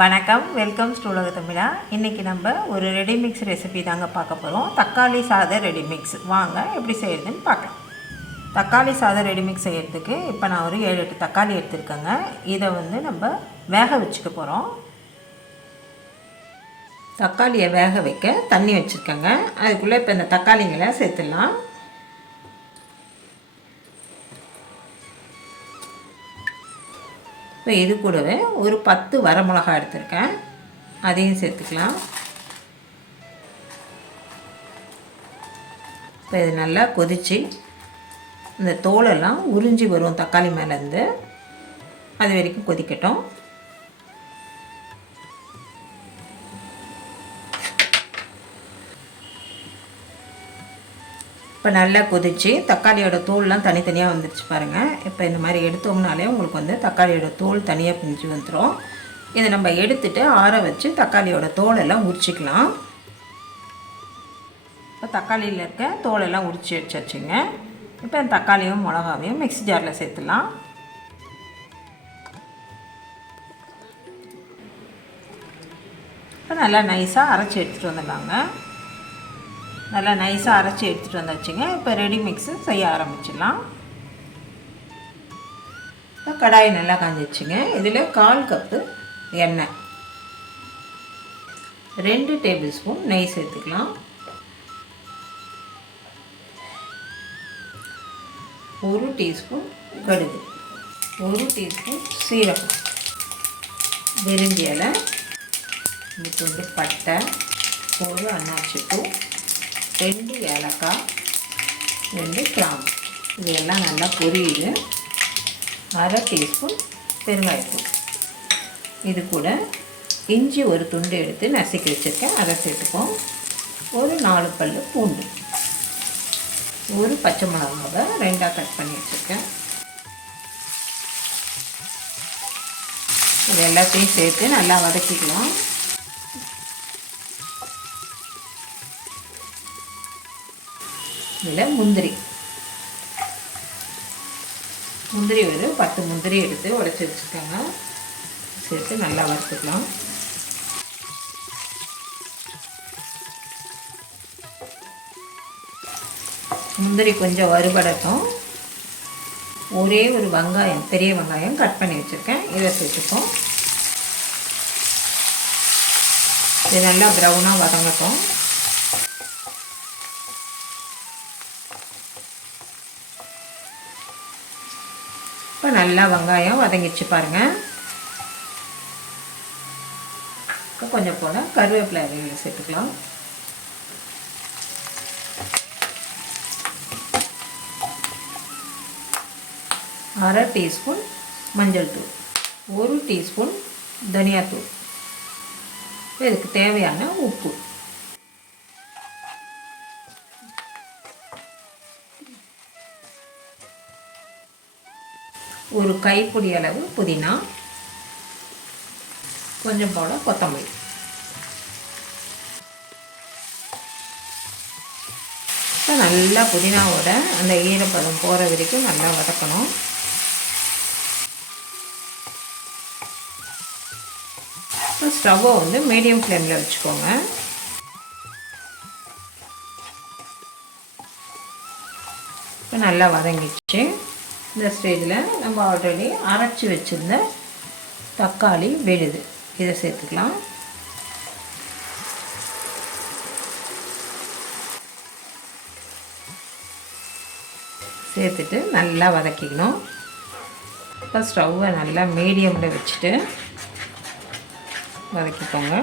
வணக்கம். வெல்கம் ஸ்டூலக தமிழா இன்றைக்கி நம்ம ஒரு ரெடிமிக்ஸ் ரெசிபி தாங்க பார்க்க போகிறோம் தக்காளி சாதம் ரெடிமிக்ஸ். வாங்க எப்படி செய்கிறதுன்னு பார்க்கலாம். தக்காளி சாதம் ரெடிமிக்ஸ் செய்கிறதுக்கு இப்போ நான் ஒரு ஏழு எட்டு தக்காளி எடுத்துருக்கேங்க. இதை வந்து நம்ம வேக வச்சுக்க போகிறோம் தக்காளியை வேக வைக்க தண்ணி வச்சுருக்கேங்க. அதுக்குள்ளே இப்போ இந்த தக்காளிங்களை சேர்த்துடலாம். இப்போ இது கூடவே ஒரு பத்து வரமிளகா எடுத்திருக்கேன். அதையும் சேர்த்துக்கலாம். இப்போ இது நல்லா கொதித்து இந்த தோலெல்லாம் உறிஞ்சி வரும் தக்காளி மேலேருந்து. அது வரைக்கும் கொதிக்கட்டும். இப்போ நல்லா கொதித்து தக்காளியோட தோல்லாம் தனித்தனியாக வந்துருச்சு பாருங்கள் இப்போ இந்த மாதிரி எடுத்தோம்னாலே உங்களுக்கு வந்து தக்காளியோட தோல் தனியாக பிஞ்சு வந்துடும் இதை நம்ம எடுத்துட்டு ஆற வச்சு தக்காளியோட தோலெல்லாம் உரிச்சிக்கலாம். இப்போ தக்காளியில் இருக்க தோலெல்லாம் உரிச்சு வச்சாச்சுங்க. இப்போ இந்த தக்காளியும் மிளகாவையும் மிக்ஸி ஜாரில் சேர்த்துலாம். இப்போ நல்லா நைஸாக அரைச்சி எடுத்துகிட்டு வந்துடலாங்க. நல்லா நைஸாக அரைச்சி எடுத்துகிட்டு வந்தாச்சுங்க. இப்போ ரெடி மிக்ஸு செய்ய ஆரம்பிச்சிடலாம். இப்போ கடாயை நல்லா காஞ்சிச்சுங்க இதில் கால் கப்பு எண்ணெய். ரெண்டு டேபிள் ஸ்பூன் நெய் சேர்த்துக்கலாம். ஒரு டீஸ்பூன் கடுகு. ஒரு டீஸ்பூன் சீரகம். விரிஞ்சி இலை இது பட்டை ஒரு அன்னாச்சி ரெண்டு ஏலக்காய் ரெண்டு கிராம்பு இதையெல்லாம் நல்லா பொரியுது. அரை டீஸ்பூன் பெருங்காயத்தூள். இது கூட இஞ்சி ஒரு துண்டு எடுத்து நசுக்கி வச்சுருக்கேன். அதை சேர்த்துப்போம். ஒரு நாலு பல் பூண்டு. ஒரு பச்சை மிளகாவை ரெண்டாக கட் பண்ணி வச்சுருக்கேன். இது எல்லாத்தையும் சேர்த்து நல்லா வதக்கிக்கலாம். இதில் முந்திரி. முந்திரி ஒரு பத்து முந்திரி எடுத்து உடச்சி வச்சுக்கோங்க. சேர்த்து நல்லா வறுத்துக்கலாம். முந்திரி கொஞ்சம் வறுபடட்டும். ஒரே ஒரு வெங்காயம் பெரிய வெங்காயம் கட் பண்ணி வச்சுருக்கேன். இதை சேர்த்துப்போம். இது நல்லா ப்ரௌனாக வதங்கட்டும். இப்போ நல்லா வெங்காயம் வதங்கிச்சு பாருங்கள் இப்போ கொஞ்சம் போல் கருவேப்பிலை இலைகளை சேர்த்துக்கலாம். அரை டீஸ்பூன் மஞ்சள் தூள் ஒரு டீஸ்பூன் தனியாத்தூள். இதுக்கு தேவையான உப்பு. ஒரு கைப்பிடி அளவு புதினா கொஞ்சம் போல் கொத்தமல்லி. இப்போ நல்லா புதினாவோட அந்த ஈரப்பதம் போகிற வரைக்கும் நல்லா வதக்கணும். இப்போ ஸ்டவ்வை வந்து மீடியம் ஃப்ளேமில் வச்சுக்கோங்க. இப்போ நல்லா வதங்கிச்சு இந்த ஸ்டேஜில் நம்ம ஆல்ரெடி அரைச்சி வச்சுருந்த தக்காளி விழுது இதை சேர்த்துக்கலாம். சேர்த்துட்டு நல்லா வதக்கிக்கணும். இப்போ ஸ்டவ்வை நல்லா மீடியமில் வச்சுட்டு வதக்கிக்கோங்க.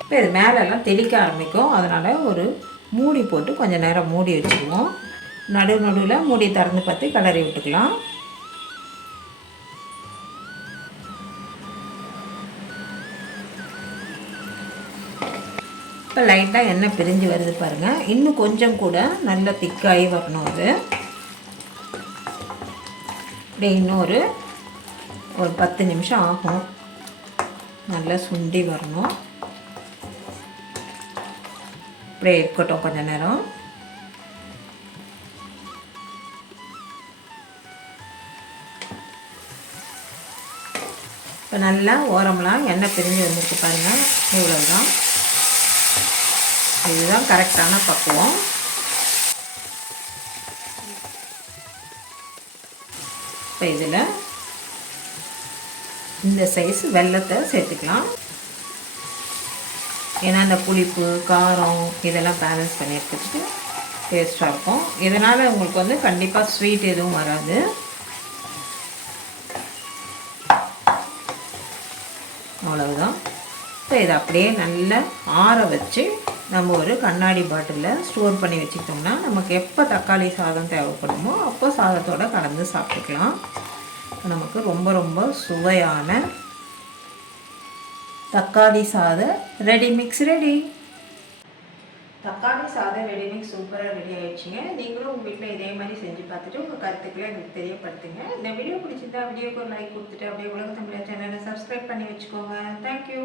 இப்போ இது மேலெல்லாம் தெளிக்க ஆரம்பிக்கும். அதனால் ஒரு மூடி போட்டு கொஞ்சம் நேரம் மூடி வச்சுக்குவோம். நடு நடுவில் மூடி திறந்து பார்த்து கிளறி விட்டுக்கலாம். இப்போ லைட்டாக எண்ணெய் பிரிஞ்சு வருது பாருங்கள் இன்னும் கொஞ்சம் கூட நல்ல திக்காகி வரணும் அது. அப்படியே இன்னொரு ஒரு பத்து நிமிஷம் ஆகும். நல்லா சுண்டி வரணும். இப்படியே இருக்கட்டும் கொஞ்ச நேரம். இப்போ நல்லா ஓரம்லாம் எண்ணெய் பிரிஞ்சு வந்துட்டு பாருங்கள் இவ்வளோ தான் இதுதான் கரெக்டான பக்குவம். இப்போ இதில் இந்த சைஸ் வெள்ளத்தை சேர்த்துக்கலாம். ஏன்னா அந்த புளிப்பு காரம் இதெல்லாம் பேலன்ஸ் பண்ணியிருக்கிறதுக்கு டேஸ்ட்டாக இருக்கும். இதனால் உங்களுக்கு வந்து கண்டிப்பாக ஸ்வீட் எதுவும் வராது. அவ்வளவுதான். இப்போ இதை அப்படியே நல்லா ஆற வச்சு நம்ம ஒரு கண்ணாடி பாட்டிலில் ஸ்டோர் பண்ணி வச்சுக்கிட்டோம்னா நமக்கு எப்போ தக்காளி சாதம் தேவைப்படுமோ அப்போ சாதத்தோடு கலந்து சாப்பிட்டுக்கலாம். நமக்கு ரொம்ப ரொம்ப சுவையான தக்காளி சாதம் ரெடி மிக்ஸ் ரெடி தக்காளி சாதம் ரெடி மிக்ஸ் சூப்பராக ரெடி ஆகிடுச்சிங்க நீங்களும் உங்கள் வீட்டில் இதே மாதிரி செஞ்சு பார்த்துட்டு உங்கள் கருத்துக்களை எனக்கு தெரியப்படுத்துங்க. இந்த வீடியோ பிடிச்சிருந்தா வீடியோக்கு ஒரு லைக் கொடுத்துட்டு அப்படியே உலக தமிழ் சேனலை சப்ஸ்கிரைப் பண்ணி வச்சுக்கோங்க. தேங்க்யூ